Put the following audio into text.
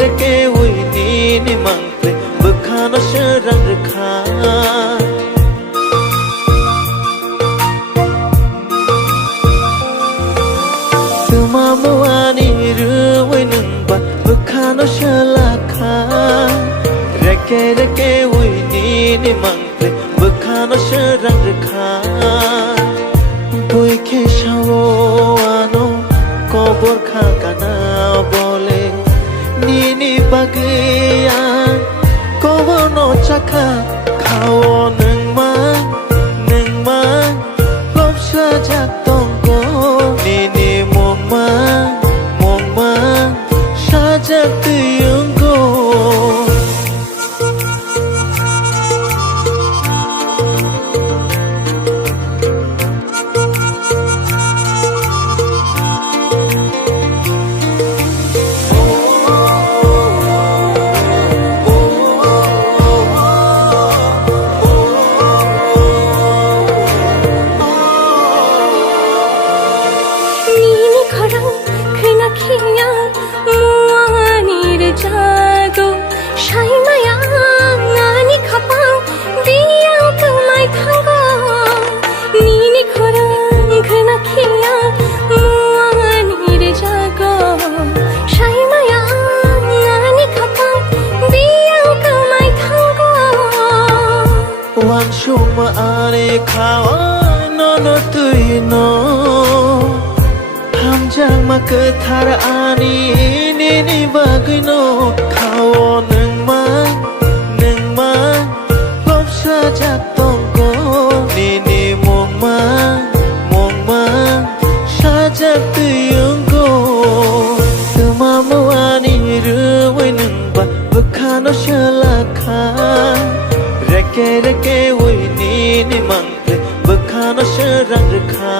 reke ui ni ni mang ple bukhano sharang rakha tuma muani ruwe nungba bukhano shalakha reke ui ni ni mang ple bukhano sharang rakha boi ke shawo ano kobor kha kana bole nini bagiya kobono chakha khao nungma lopsa jak tongko nini mongma sajak tiyungko jago shai maya ngani khapang diyang kamai thango nini khorang khna khiya muani re jago shai maya ngani khapang diyang kamai thango wan shuma are khawa no tuino hamjang makathar ani nini bagino khao nungma lopsa jak tongko nini mongma sajak tiyungko tuma muani ruwe nungba bukhano shalakha reke ui ni mang ple bukhano sharang rakha